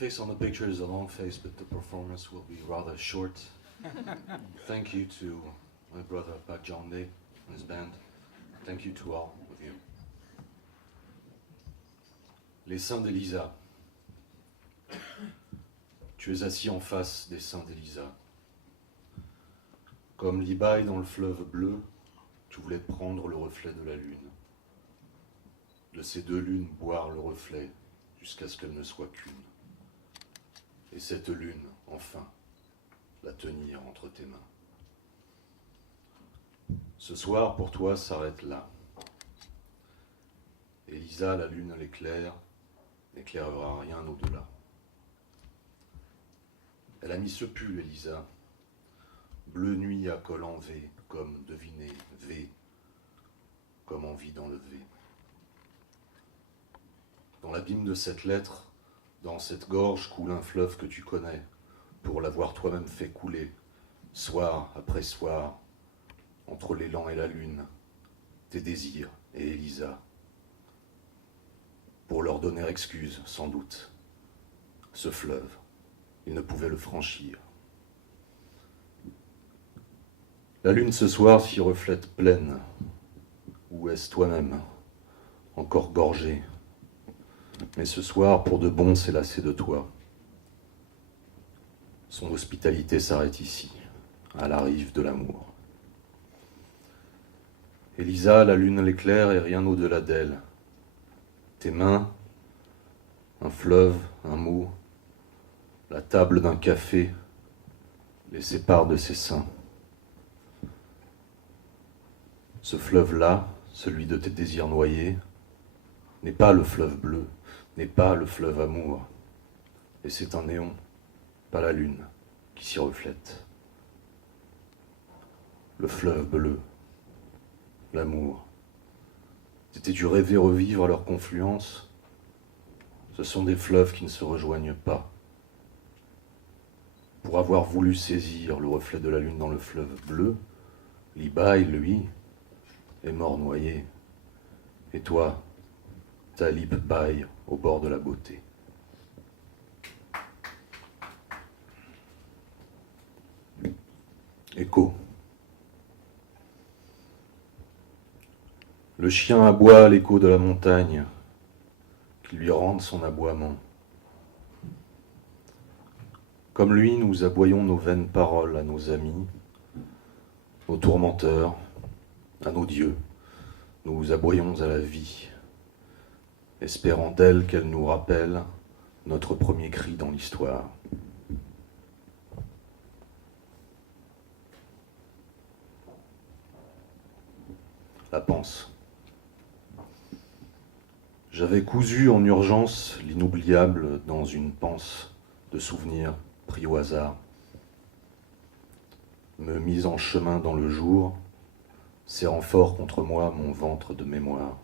face on the picture is a long face, but the performance will be rather short. Thank you to my brother Pak Jonde and his band. Thank you to all of you. Les seins d'Elisa. Tu es assis en face des seins d'Elisa. Comme Libaï dans le fleuve bleu, tu voulais prendre le reflet de la lune. De ces deux lunes boire le reflet jusqu'à ce qu'elle ne soit qu'une. Et cette lune, enfin, la tenir entre tes mains. Ce soir, pour toi, s'arrête là. Elisa, la lune l'éclaire, n'éclairera rien au-delà. Elle a mis ce pull, Elisa, bleu nuit à col en V, comme deviner, V, comme envie d'enlever. Dans l'abîme de cette lettre, dans cette gorge coule un fleuve que tu connais, pour l'avoir toi-même fait couler, soir après soir, entre l'élan et la lune, tes désirs et Elisa, pour leur donner excuse, sans doute. Ce fleuve, il ne pouvait le franchir. La lune ce soir s'y reflète pleine. Où est-ce toi-même, encore gorgé? Mais ce soir, pour de bon, s'est lassé de toi. Son hospitalité s'arrête ici, à la rive de l'amour. Elisa, la lune l'éclaire et rien au-delà d'elle. Tes mains, un fleuve, un mot, la table d'un café, les séparent de ses seins. Ce fleuve-là, celui de tes désirs noyés, n'est pas le fleuve bleu, n'est pas le fleuve amour. Et c'est un néon, pas la lune, qui s'y reflète. Le fleuve bleu, l'amour. T'étais-tu rêvé revivre à leur confluence? Ce sont des fleuves qui ne se rejoignent pas. Pour avoir voulu saisir le reflet de la lune dans le fleuve bleu, Libaï, lui, est mort noyé. Et toi, Talib Baï au bord de la beauté. Écho. Le chien aboie l'écho de la montagne, qui lui rende son aboiement. Comme lui, nous aboyons nos vaines paroles à nos amis, aux tourmenteurs, à nos dieux. Nous aboyons à la vie, espérant d'elle qu'elle nous rappelle notre premier cri dans l'histoire. La panse. J'avais cousu en urgence l'inoubliable dans une panse de souvenirs pris au hasard. Me mise en chemin dans le jour, serrant fort contre moi mon ventre de mémoire.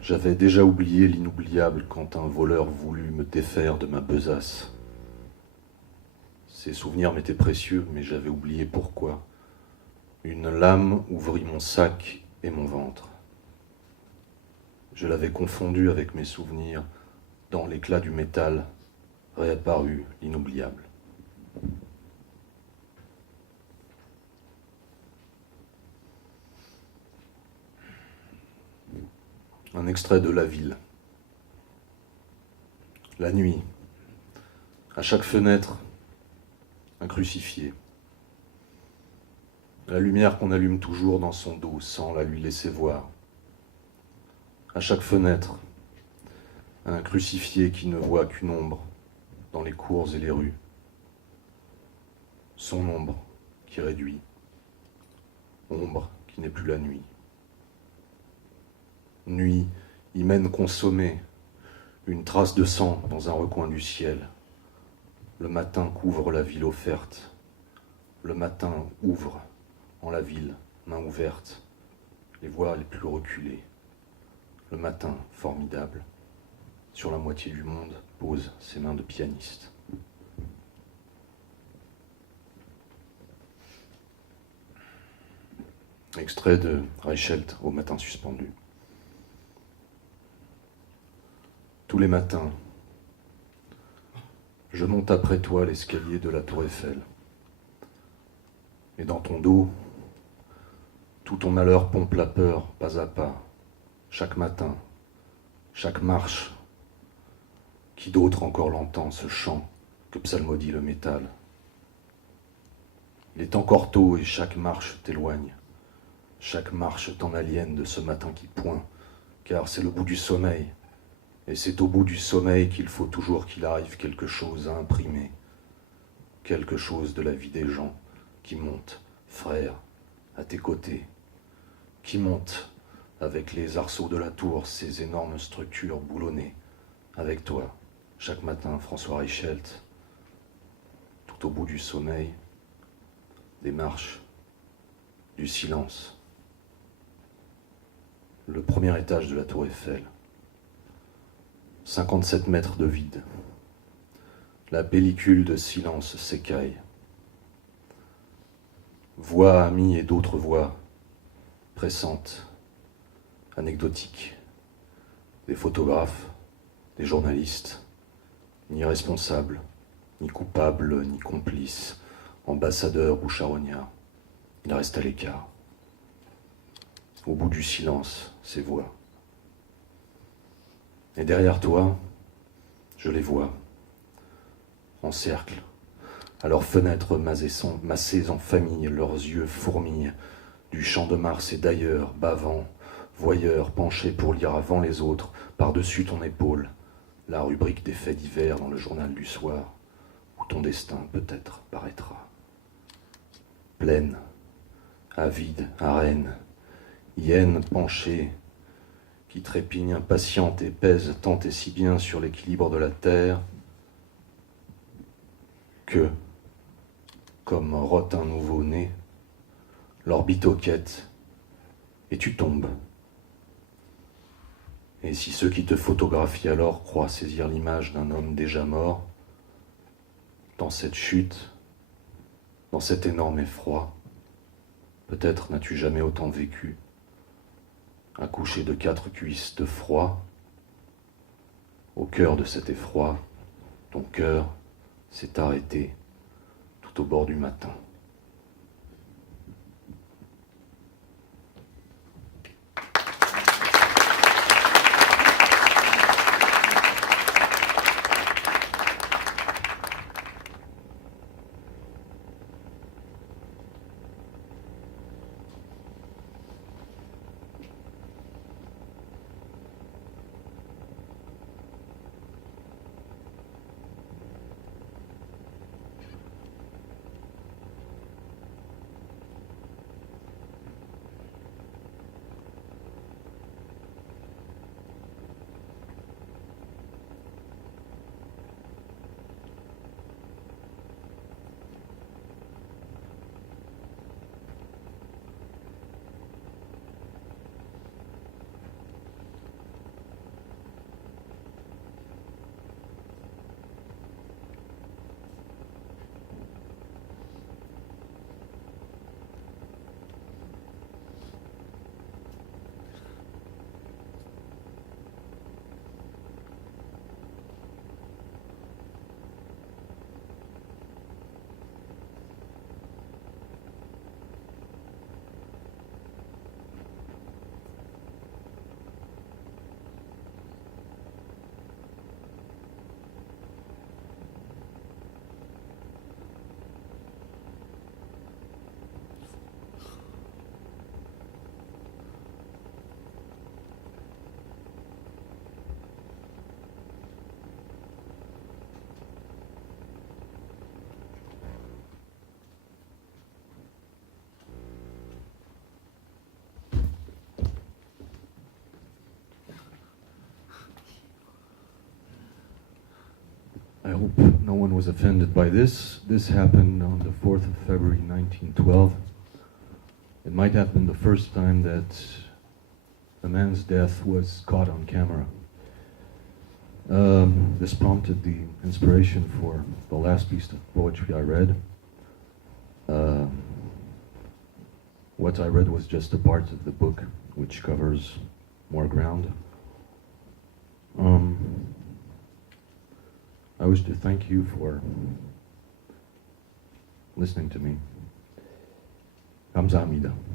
J'avais déjà oublié l'inoubliable quand un voleur voulut me défaire de ma besace. Ces souvenirs m'étaient précieux, mais j'avais oublié pourquoi. Une lame ouvrit mon sac et mon ventre. Je l'avais confondu avec mes souvenirs. Dans l'éclat du métal réapparut l'inoubliable. Un extrait de La Ville. La nuit. À chaque fenêtre, un crucifié. La lumière qu'on allume toujours dans son dos sans la lui laisser voir. À chaque fenêtre, un crucifié qui ne voit qu'une ombre dans les cours et les rues. Son ombre qui réduit. Ombre qui n'est plus la nuit. Nuit, hymen consommée, une trace de sang dans un recoin du ciel. Le matin couvre la ville offerte. Le matin ouvre en la ville, main ouverte, les voies les plus reculées. Le matin, formidable, sur la moitié du monde, pose ses mains de pianiste. Extrait de Reichelt au matin suspendu. Tous les matins, Je monte après toi l'escalier de la tour Eiffel. Et dans ton dos, tout ton malheur pompe la peur, pas à pas, chaque matin, chaque marche. Qui d'autre encore l'entend, ce chant que psalmodie le métal? Il est encore tôt et chaque marche t'éloigne. Chaque marche t'en aliène de ce matin qui pointe, car c'est le bout du sommeil. Et c'est au bout du sommeil qu'il faut toujours qu'il arrive quelque chose à imprimer. Quelque chose de la vie des gens qui monte, frère, à tes côtés. Qui monte, avec les arceaux de la tour, ces énormes structures boulonnées, avec toi. Chaque matin, François Reichelt, tout au bout du sommeil, des marches, du silence. Le premier étage de la tour Eiffel, 57 mètres de vide. La pellicule de silence s'écaille. Voix amies et d'autres voix, pressantes, anecdotiques. Des photographes, des journalistes, ni responsables, ni coupables, ni complices, ambassadeurs ou charognards. Il reste à l'écart. Au bout du silence, ces voix. Et derrière toi, je les vois, en cercle, à leurs fenêtres massées en famille, leurs yeux fourmillent, du champ de Mars et d'ailleurs, bavant, voyeurs penchés pour lire avant les autres, par-dessus ton épaule, la rubrique des faits divers dans le journal du soir, où ton destin peut-être paraîtra. Pleine, avide, arène, hyène penchée, qui trépigne impatiente et pèse tant et si bien sur l'équilibre de la terre, que, comme rote un nouveau-né, l'orbite au quête, et tu tombes. Et si ceux qui te photographient alors croient saisir l'image d'un homme déjà mort, dans cette chute, dans cet énorme effroi, peut-être n'as-tu jamais autant vécu, accouché de 4 cuisses de froid. Au cœur de cet effroi, ton cœur s'est arrêté tout au bord du matin. I hope no one was offended by this. This happened on the 4th of February 1912. It might have been the first time that a man's death was caught on camera. This prompted the inspiration for the last piece of poetry I read. What I read was just a part of the book, which covers more ground. I wish to thank you for listening to me. 감사합니다.